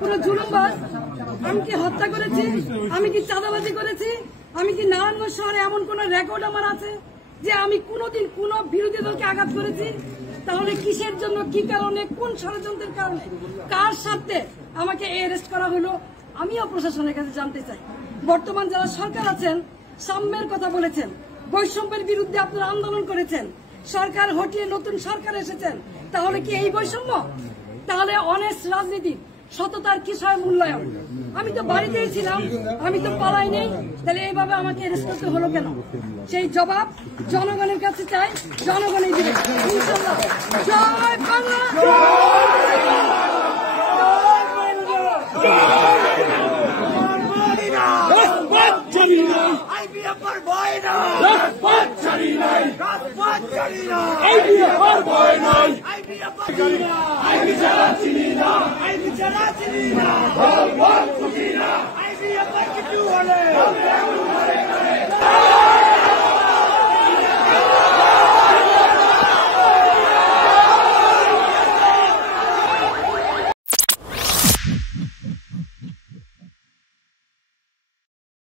পুরো জুলুমবাজ। আমি কি হত্যা করেছি? আমি কি চাঁদাবাজি করেছি? আমি কি নারায়ণগঞ্জ শহরে এমন কোন রেকর্ড আমার আছে যে আমি কোনোদিন কোন বিরোধী দলকে আঘাত করেছি? তাহলে কিসের জন্য, কি কারণে, কোন ষড়যন্ত্রের কারণে, কার স্বার্থে আমাকে অ্যারেস্ট করা হলো আমিও প্রশাসনের কাছে জানতে চাই। বর্তমান যারা সরকার আছেন সাম্যের কথা বলেছেন, বৈষম্যের বিরুদ্ধে আপনারা আন্দোলন করেছেন, সরকার হটিয়ে নতুন সরকার এসেছেন, তাহলে কি এই বৈষম্য? তাহলে অনেস্ট রাজনীতি, সততার কিসের মূল্যায়ন? আমি তো বাড়িতেই ছিলাম, আমি তো পালাই নেই, তাহলে এইভাবে আমাকে অ্যারেস্ট করতে হলো কেন? সেই জবাব জনগণের কাছে চাই, জনগণই দিবে ইনশাআল্লাহ। জয় বাংলা। I